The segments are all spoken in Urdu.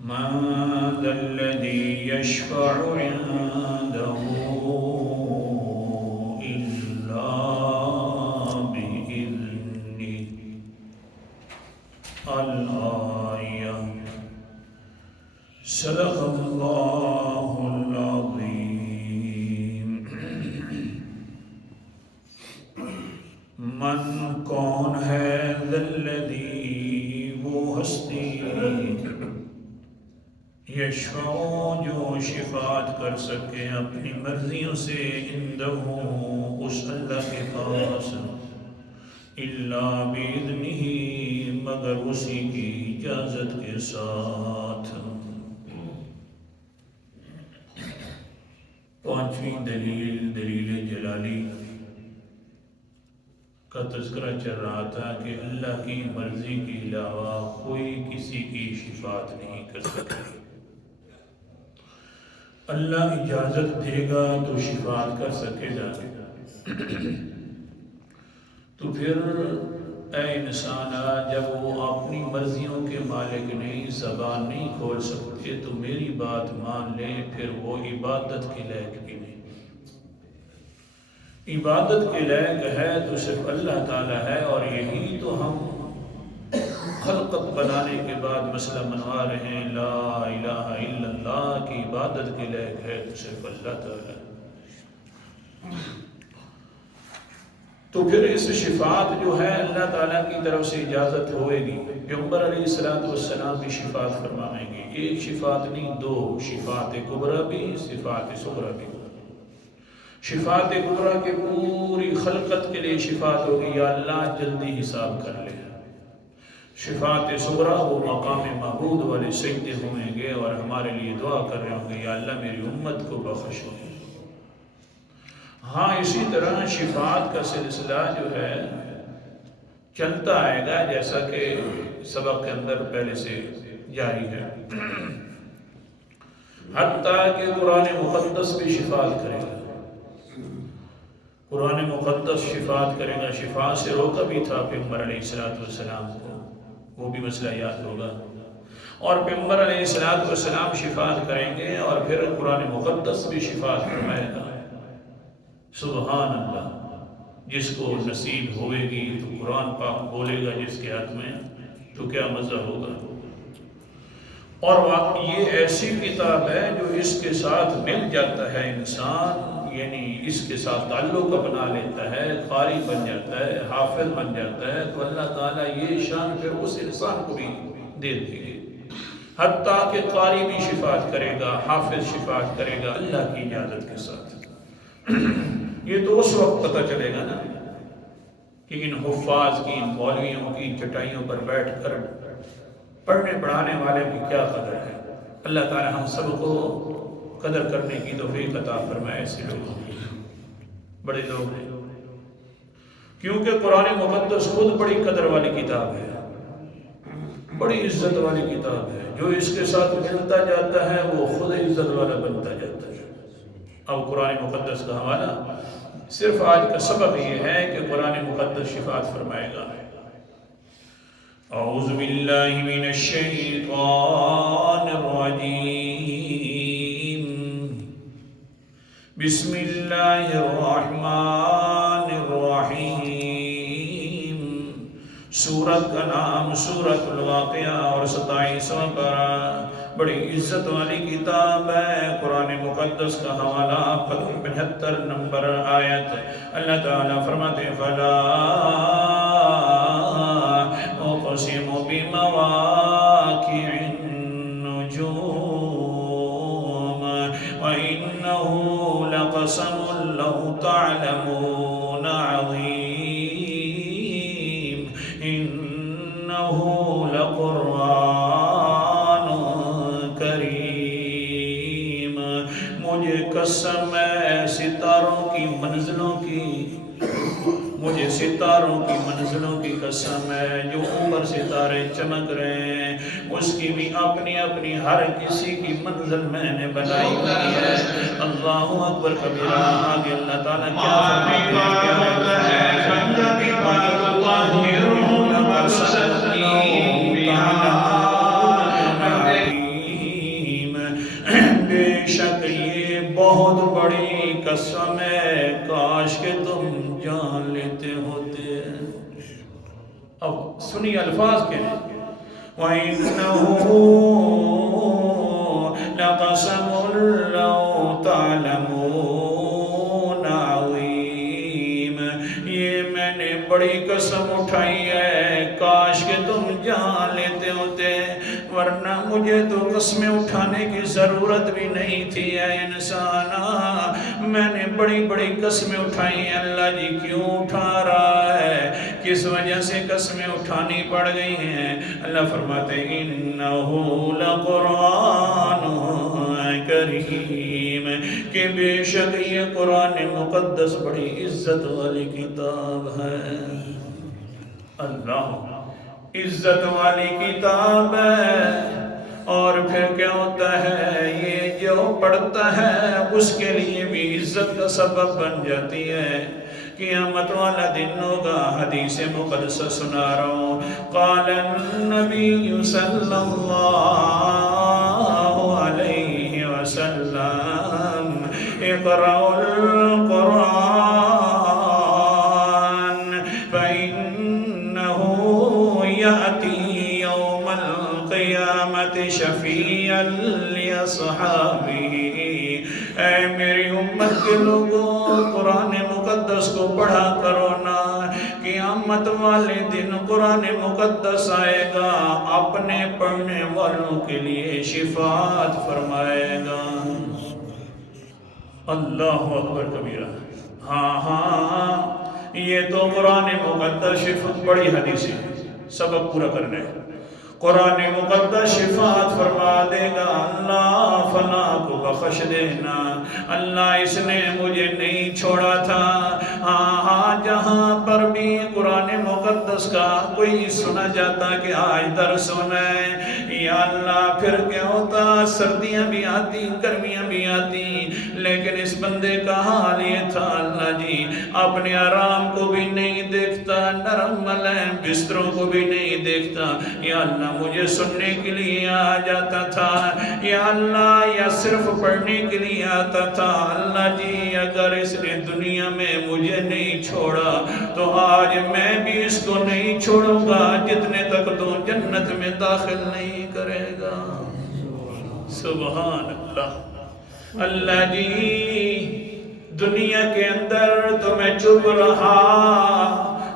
من ذا الذي يشفع عنده إلا بإذنه الآية صدق اللہ العظیم۔ من کون ہے ذا الذی وہ ہستی یشفع جو شفاعت کر سکے اپنی مرضیوں سے عندہ اس اللہ کے پاس الا باذنہ مگر اسی کی اجازت کے ساتھ۔ پانچویں دلیل جلالی کا تذکرہ چل رہا تھا کہ اللہ کی مرضی کے علاوہ کوئی کسی کی شفاعت نہیں کر سکتا۔ اللہ اجازت دے گا تو شفاعت کر سکے گا۔ تو پھر اے انسان جب وہ اپنی مرضیوں کے مالک نہیں، زبان نہیں کھول سکتے، تو میری بات مان لیں، پھر وہ عبادت کے لائق بھی نہیں۔ عبادت کے لائق ہے تو صرف اللہ تعالیٰ ہے، اور یہی تو ہم خلقت بنانے کے بعد مسئلہ منوا رہے ہیں، لا الہ الا اللہ کی عبادت کے لائق ہے تو صرف اللہ تعالیٰ۔ تو پھر اس شفاعت جو ہے اللہ تعالیٰ کی طرف سے اجازت ہوئے گی، پیغمبر علیہ السلام بھی شفاعت فرمائیں گے، ایک شفاعت نہیں دو، شفاعت کبریٰ بھی، شفاعت صغریٰ بھی۔ شفاعت کبریٰ کے پوری خلقت کے لیے شفاعت ہوگی، یا اللہ جلدی حساب کر لے۔ شفاعت صغریٰ وہ مقام معبود والے سجدے ہوئیں گے اور ہمارے لیے دعا کر رہے ہوں گے، یا اللہ میری امت کو بخش دے۔ ہاں اسی طرح شفاعت کا سلسلہ جو ہے چلتا آئے گا، جیسا کہ سبق کے اندر پہلے سے جاری ہے، حتیٰ کہ قرآن مقدس بھی شفاعت کرے گا۔ قرآن مقدس شفاعت کرے گا، شفاعت سے روکا بھی تھا پیغمبر علیہ السلام کو، وہ بھی مسئلہ یاد ہوگا۔ اور پیغمبر علیہ السلام شفاعت کریں گے، اور پھر قرآن مقدس بھی شفاعت فرمائے گا۔ سبحان اللہ، جس کو نصیب ہوئے گی تو قرآن پاک بولے گا جس کے حق میں، تو کیا مزہ ہوگا۔ اور واقعی یہ ایسی کتاب ہے جو اس کے ساتھ مل جاتا ہے انسان، یعنی اس کے ساتھ تعلق بنا لیتا ہے، قاری بن جاتا ہے، حافظ بن جاتا ہے، تو اللہ تعالیٰ یہ شان پھر اس انسان کو بھی دے دے گے، حتیٰ کہ قاری بھی شفاعت کرے گا، حافظ شفاعت کرے گا اللہ کی اجازت کے ساتھ۔ یہ تو اس وقت پتہ چلے گا نا کہ ان حفاظ کی، ان مولویوں کی چٹائیوں پر بیٹھ کر پڑھنے پڑھانے والے کی کیا قدر ہے۔ اللہ تعالی ہم سب کو قدر کرنے کی توفیق عطا فرمائے۔ ایسے لوگوں کی بڑے لوگ ہیں، کیونکہ قرآن مقدس خود بڑی قدر والی کتاب ہے، بڑی عزت والی کتاب ہے، جو اس کے ساتھ ملتا جاتا ہے وہ خود عزت والا بنتا جاتا ہے۔ اب قرآن مقدس کا حوالہ صرف آج کا سبق یہ ہے کہ قرآن مقدس شفاعت فرمائے گا۔ اعوذ باللہ من الشیطان الرجیم، بسم اللہ الرحمن الرحیم۔ سورت کا نام سورت الواقعہ اور 27واں پارہ، بڑی عزت والی کتاب ہے۔ قرآن مقدس کا حوالہ 75 نمبر آیت، اللہ تعالیٰ فرماتے ہیں فَلَا أُقْسِمُ بِمَوَاقِعِ النُّجُومِ وَإِنَّهُ لَقَسَمٌ لَوْ تَعْلَمُونَ عَظِيمٌ إِنَّهُ لَقُرْآنٌ کریم۔ مجھے قسم ہے ستاروں کی منزلوں کی، مجھے ستاروں کی منزلوں کی قسم ہے، جو اوپر ستارے چمک رہے ہیں اس کی بھی اپنی اپنی ہر کسی کی منزل میں نے بنائی ہوئی ہے۔ اللہ اکبر کبیرہ۔ آگے اللہ تعالیٰ کیا فرماتے ہیں؟ قسم ہے کاش کہ تم جان لیتے ہوتے. اب سنی الفاظ کے وَإِنَّهُ لَقَسَمٌ لَوْ تَعْلَمُونَ عَظِيمٌ. یہ میں نے بڑی قسم اٹھائی ہے کاش کہ تم جان لیتے ہوتے ورنہ مجھے تو قسمیں اٹھانے کی ضرورت بھی نہیں تھی. اے انسانا میں نے بڑی بڑی قسمیں اٹھائی ہیں. اللہ جی کیوں اٹھا رہا ہے, کس وجہ سے قسمیں اٹھانی پڑ گئی ہیں؟ اللہ فرماتے ہیں انہو لقرآن کریم, کہ بے شک یہ قرآن مقدس بڑی عزت والی کتاب ہے. اللہ عزت والی کتاب ہے. اور پھر کیا ہوتا ہے, یہ جو پڑھتا ہے اس کے لیے بھی عزت کا سبب بن جاتی ہے. قیامت والا دن ہوگا. حدیث مقدسہ سنا رہا ہوں. قال النبی صلی اللہ علیہ وسلم اقرأوا القرآن يأتي يوم القيامة شفيعا لأصحابه. اے میری امت کے لوگوں قرآن مقدس کو پڑھا کرو نا. قیامت والے دن قرآن مقدس آئے گا, اپنے پڑھنے والوں کے لیے شفاعت فرمائے گا. اللہ اکبر کبیرہ. ہاں یہ تو قرآن مقدس شفاعت, بڑی حدیث ہے, سبق پورا کرنے. قرآن مقدس شفاعت فرما دے گا. اللہ فلاں کو بخش دینا, اللہ اس نے مجھے نہیں چھوڑا تھا. ہاں جہاں پر بھی قرآن مقدس کا کوئی سنا جاتا کہ آج درس ہونا ہے, یا اللہ پھر کیا ہوتا, سردیاں بھی آتی گرمیاں بھی آتی, لیکن اس بندے کا حال یہ تھا اللہ جی اپنے آرام کو بھی نہیں دیکھتا, نرم ملائم بستروں کو بھی نہیں دیکھتا. یا اللہ مجھے سننے کے لیے آ جاتا تھا, یا اللہ یا صرف پڑھنے کے لیے آتا تھا. اللہ جی اگر اس نے دنیا میں مجھے نہیں چھوڑا تو آج میں بھی اس کو نہیں چھوڑوں گا جتنے تک تو جنت میں داخل نہیں کرے گا. سبحان اللہ. اللہ جی دنیا کے اندر تو میں چپ رہا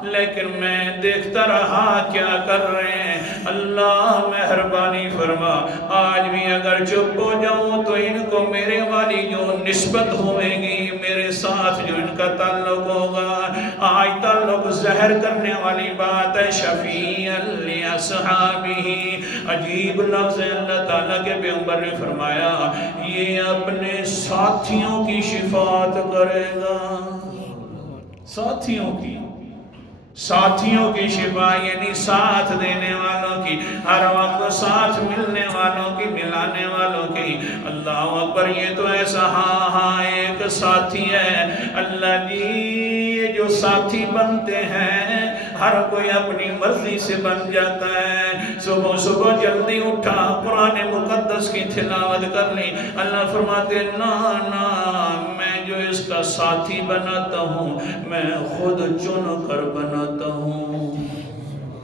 لیکن میں دیکھتا رہا کیا کر رہے ہیں. اللہ مہربانی فرما, آج بھی اگر چپ ہو جاؤں تو ان کو میرے والی جو نسبت ہوئے گی, میرے ساتھ جو ان کا تعلق ہوگا, آج تعلق زہر کرنے والی بات ہے. شفیعا لاصحابہ. عجیب لفظ ہے. اللہ تعالیٰ کے پیغمبر نے فرمایا یہ اپنے ساتھیوں کی شفاعت کرے گا. ساتھیوں کی شفاعت یعنی ساتھ دینے والوں کی, ہر وقت ساتھ ملنے والوں کی, ملانے والوں کی. اللہ اکبر. یہ تو ایسا ہاں ایک ساتھی ہے. اللہ جی یہ جو ساتھی بنتے ہیں ہر کوئی اپنی مرضی سے بن جاتا ہے. صبح صبح جلدی اٹھا قرآن مقدس کی تلاوت کر لی. اللہ فرماتے نا میں جو اس کا ساتھی بناتا ہوں میں خود چن کر بناتا ہوں.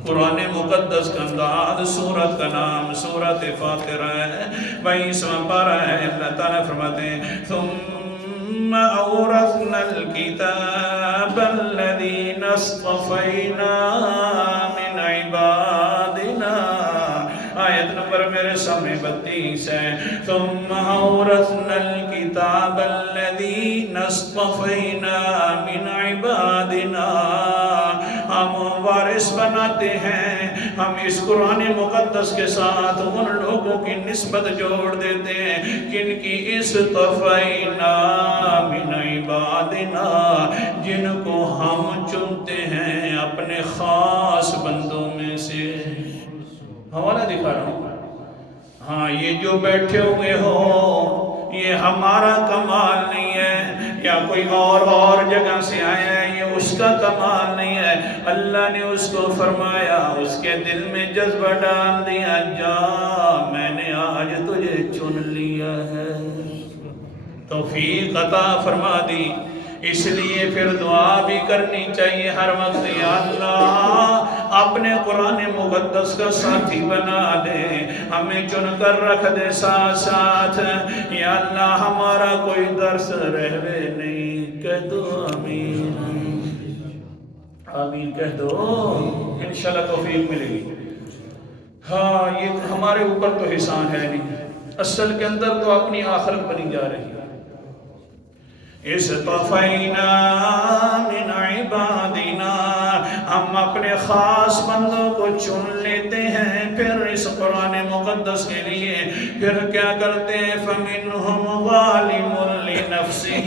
قرآن مقدس کا انداز, سورت کا نام سورت فاتحہ ہے, 22واں پارہ ہے. اللہ تعالیٰ فرماتے ہیں ثم اورثنا الكتاب الذين اصطفينا من عبادنا. آیت نمبر میرے سامنے 32 ہے. ثم اورثنا الكتاب الذين اصطفينا من عبادنا. ہم وارث بناتے ہیں, ہم اس قرآن مقدس کے ساتھ ان لوگوں کی نسبت جوڑ دیتے ہیں جن کی اصطفینا من عبادنا, جن کو ہم چنتے ہیں اپنے خاص بندوں میں سے. حوالہ دکھا رہا ہوں. ہاں یہ جو بیٹھے ہوئے ہو یہ ہمارا کمال نہیں ہے یا کوئی اور جگہ سے آیا ہے, یہ اس کا کمال نہیں ہے. اللہ نے اس کو فرمایا, اس کے دل میں جذبہ ڈال دیا, جا میں نے آج تجھے چن لیا ہے. توفیق عطا فرما دی. اس لیے پھر دعا بھی کرنی چاہیے ہر وقت، یا اللہ اپنے قرآن مقدس کا ساتھی بنا دے، ہمیں چن کر رکھ دے ساتھ ساتھ. یا اللہ ہمارا کوئی درس رہوے نہیں، کہہ دو آمین آمین، کہہ دو انشاءاللہ توفیق ملے گی. ہاں یہ ہمارے اوپر تو احسان ہے نہیں، اصل کے اندر تو اپنی آخرت بنی جا رہی ہے. اصطفینا من عبادنا، ہم اپنے خاص بندوں کو چن لیتے ہیں پھر اس قرآن مقدس کے لیے. پھر کیا کرتے ہیں؟ فَمِنْهُمْ ظَالِمٌ لِنَفْسِهِ،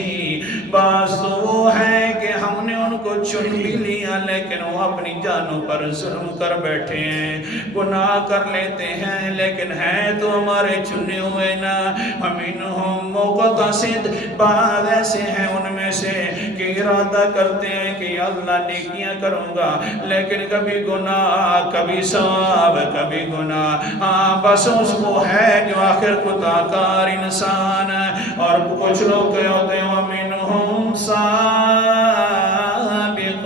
بعض تو وہ ہے کہ ہم نے ان کو چن بھی لیا لیکن وہ اپنی جانوں پر ظلم کر بیٹھے ہیں، گناہ کر لیتے ہیں لیکن ہیں تو ہمارے چنے ہوئے نا. فَمِنْهُمْ مُقْتَصِدٌ، بعض ایسے ہیں ان میں سے کہ ارادہ کرتے ہیں کہ یا اللہ نیکیاں کروں گا لیکن کبھی گناہ، کبھی ثواب، کبھی گناہ. ہاں بس اس کو ہے جو آخر خطا کار انسان. اور کچھ لوگ کہتے ہوتے ہیں وَمِنْهُمْ سَابِقٌ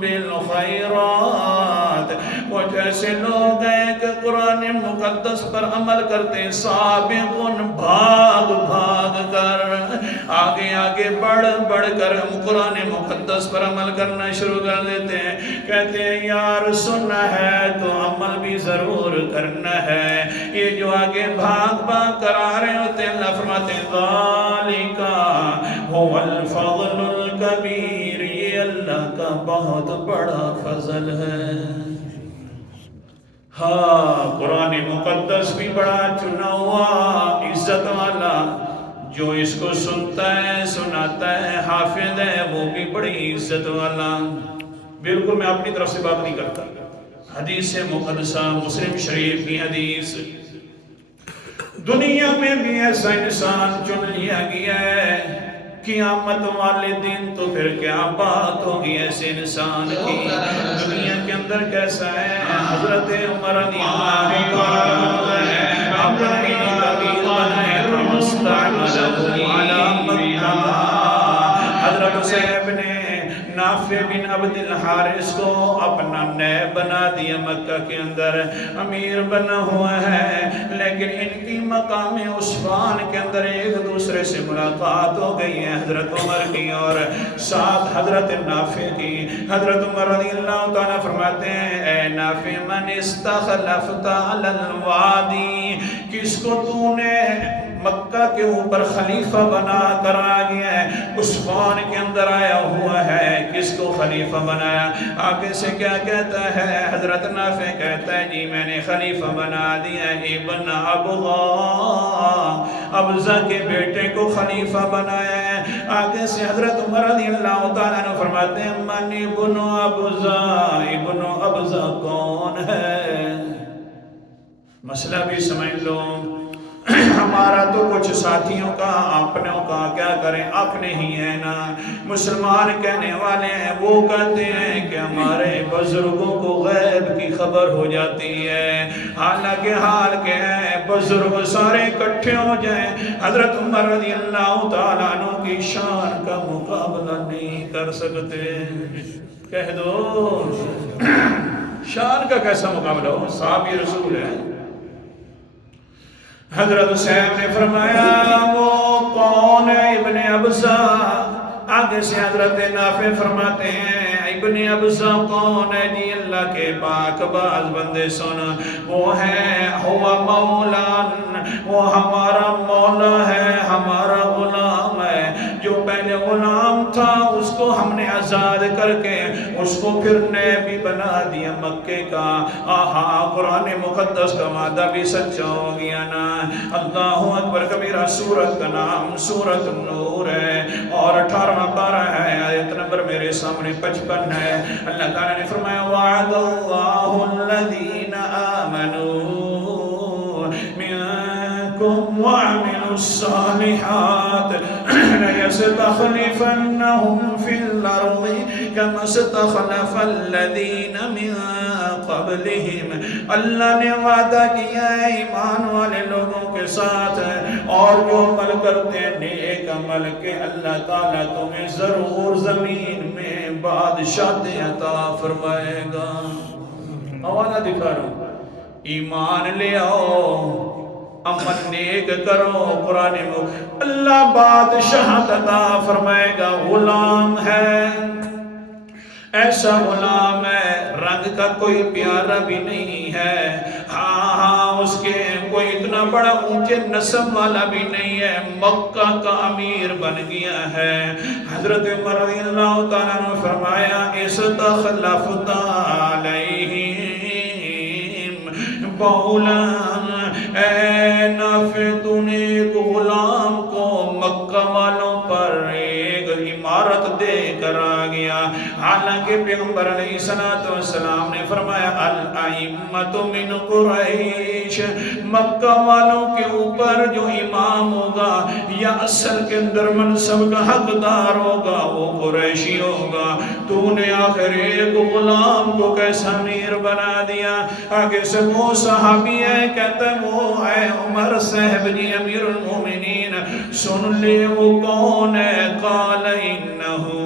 بِالْخَيْرَاتِ، کچھ ایسے لوگ ہیں کہ قرآن مقدس پر عمل کرتے، سابقٌ بھاگ بھاگ کر، آگے آگے بڑھ بڑھ کر ہم قرآن مقدس پر عمل کرنا شروع کر دیتے ہیں. کہتے ہیں یار سننا ہے تو عمل بھی ضرور کرنا ہے. یہ جو آگے بھاگ بھاگ کر آ رہے ہوتے ہیں، اللہ فرماتے ہیں ذَلِكَ هُوَ الْفَضْلُ الْكَبِيرُ، یہ اللہ کا بہت بڑا فضل ہے. ہاں قرآن مقدس بھی بڑا چنا ہوا عزت والا، جو اس کو سنتا ہے سناتا ہے حافظ ہے وہ بھی بڑی عزت والا. بالکل میں اپنی طرف سے بات نہیں کرتا، حدیث مقدسہ مسلم شریف کی حدیث. دنیا میں بھی ایسا انسان چن لیا گیا ہے، قیامت والے دن تو پھر کیا بات ہوگی ایسے انسان کی. دنیا کے اندر کیسا ہے؟ حضرت عمر رضی اللہ عنہ اپنی قبیل بنائے تو مستعملہ علی مکہ. حضرت صاحب نے نافع بن عبد الحارث کو اپنا نیب بنا دیا، مکہ کے اندر امیر بنا ہوا ہے. لیکن ان کی مقام عثمان کے اندر ایک دوسرے سے ملاقات ہو گئی ہے، حضرت عمر کی اور ساتھ حضرت نافع کی. حضرت عمر رضی اللہ تعالیٰ فرماتے ہیں اے نافع من استخلفت علی الوادی، کس کو تو نے مکہ کے اوپر خلیفہ بنا کر آ گیا ہے، عثمان کے اندر آیا ہوا ہے، کس کو خلیفہ بنایا؟ آگے سے کیا کہتا ہے؟ حضرت نافع کہتا ہے جی میں نے خلیفہ بنا دیا ابن ابزہ کے بیٹے کو خلیفہ بنایا ہے. آگے سے حضرت عمر رضی اللہ تعالیٰ عنہ فرماتے ہیں من ابن ابزہ، ابن ابزہ کون ہے؟ مسئلہ بھی سمجھ لو. ہمارا تو کچھ ساتھیوں کا اپنوں کا کیا کریں اپنے ہی ہے نا. مسلمان کہنے والے ہیں، وہ کہتے ہیں کہ ہمارے بزرگوں کو غیب کی خبر ہو جاتی ہے. حالانکہ حال کے ہیں بزرگ سارے اکٹھے ہو جائیں حضرت عمر رضی اللہ تعالیٰ عنہ کی شان کا مقابلہ نہیں کر سکتے. کہہ دو شان کا کیسا مقابلہ ہو، صحابی رسول ہے. حضرت صاحب نے فرمایا وہ کون ہے ابن ابزہ؟ آگے سے حضرت نافع فرماتے ہیں ابن ابزہ کون ہے؟ جی اللہ کے پاک باز بندے سن، وہ ہے ہوا مولان، وہ ہمارا مولا ہے، ہمارا غلام ہے. جو پہلے غلام تھا اس کو ہم نے آزاد کر کے اس کو پھر نبی بنا دیا مکے کا. آہا قرآن مقدس کا وعدہ بھی سچا ہو گیا نا. اللہ اکبر کبیرہ. سورت کا نام سورت النور ہے اور 18واں پارہ ہے، آیت نمبر میرے سامنے 55 ہے. اللہ تعالیٰ نے فرمایا وعد اللہ الذین آمنوا منکم وعملوا الصالحات ليستخلفنهم في الأرض كما استخلف الذين من قبلہم، اللہ نے وعدہ کیا ہے ایمان والے لوگوں کے ساتھ، اور جو عمل کرتے ہیں نیک عمل کے، اللہ تعالیٰ تمہیں ضرور زمین میں بادشاہت عطا فرمائے گا۔ حوالہ دکھا رہا ہوں، ایمان لے آؤ، عمل نیک کرو، قرآن میں اللہ بادشاہت عطا فرمائے گا۔ غلام ہے، ایسا غلام ہے، رنگ کا کوئی پیارا بھی نہیں ہے، ہاں اس کے کوئی اتنا بڑا اونچے نسب والا بھی نہیں ہے، مکہ کا امیر بن گیا ہے۔ حضرت عمر رضی اللہ تعالیٰ نے فرمایا استخلفت علیہم بولا، اے نافع تو نے ایک غلام کو مکہ والوں پر ایک عمارت دے کر آ گیا۔ حالانکہ پیغمبر علیہ السلام نے فرمایا الائمۃ من قریش، مکہ والوں کے اوپر جو امام ہوگا یا اصل کے اندر منصب کا حقدار ہوگا وہ قریشی ہوگا، تو نے آخر ایک غلام کو کیسا امیر بنا دیا۔ آگے سے وہ صحابی ہے، کہتا ہے وہ ہے عمر صاحب جی امیر المومنین، سن لے وہ کون ہے؟ قال انہو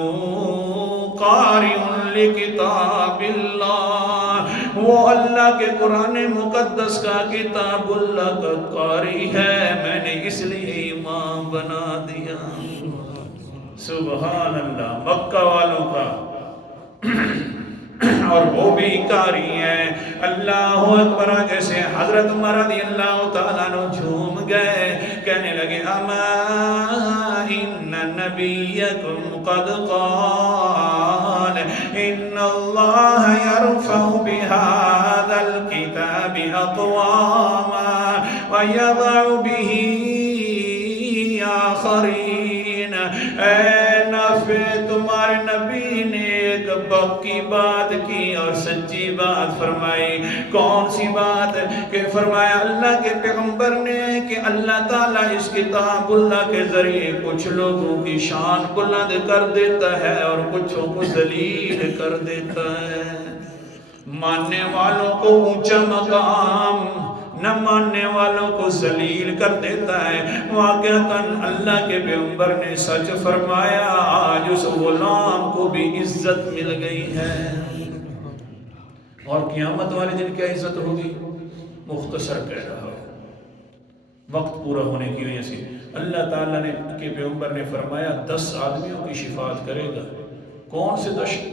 قارئ لکتاب اللہ، وہ اللہ کے قرآن مقدس کا کتاب اللہ کا قاری ہے، میں نے اس لیے امام بنا دیا۔ سبحان اللہ، مکہ والوں کا اور وہ بھی قاری ہیں۔ اللہ اکبر، جیسے حضرت عمر رضی اللہ تعالیٰ عنہ جھوم گئے، کہنے لگے اما ان نبیکم قد قال ان اللہ یرفع بہذا الکتاب اقواما ویضع به آخرین۔ اے نافع، تمہارے نبی نے ایک پکی بات کی اور سچی بات فرمائی۔ کون سی بات؟ کہ فرمایا اللہ کے پیغمبر نے کہ اللہ تعالیٰ اس کتاب اللہ کے ذریعے کچھ لوگوں کی شان بلند کر دیتا ہے اور کچھوں کو ذلیل کر دیتا ہے۔ ماننے والوں کو اونچا مقام، نہ ماننے والوں کو ذلیل کر دیتا ہے۔ واقعتاً اللہ کے پیغمبر نے سچ فرمایا، آج اس غلام کو بھی عزت مل گئی ہے۔ اور قیامت والے دن کیا عزت ہوگی؟ مختصر کہہ رہا ہوں، وقت پورا ہونے کی وجہ سے اللہ تعالیٰ نے کے پیغمبر نے فرمایا 10 آدمیوں کی شفاعت کرے گا۔ کون سے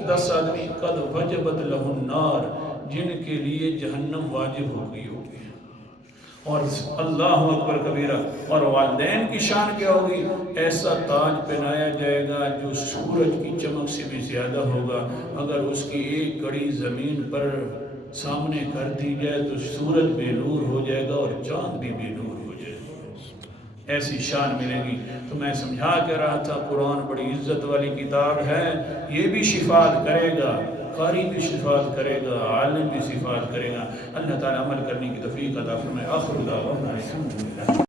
10 آدمی؟ قد وجبت لہ النار، جن کے لیے جہنم واجب ہو گئی ہوگی۔ اور اللہ اکبر کبیرہ، اور والدین کی شان کیا ہوگی؟ ایسا تاج پہنایا جائے گا جو سورج کی چمک سے بھی زیادہ ہوگا، اگر اس کی ایک کڑی زمین پر سامنے کر دی جائے تو سورج بے نور ہو جائے گا اور چاند بھی بے نور ہو جائے گا، ایسی شان ملے گی۔ تو میں سمجھا کے رہا تھا قرآن بڑی عزت والی کتاب ہے، یہ بھی شفاعت کرے گا، قاری بھی شفاعت کرے گا، عالم بھی شفاعت کرے گا۔ اللہ تعالیٰ عمل کرنے کی توفیق عطا فرمائے۔ آخر دعوانا الحمدللہ۔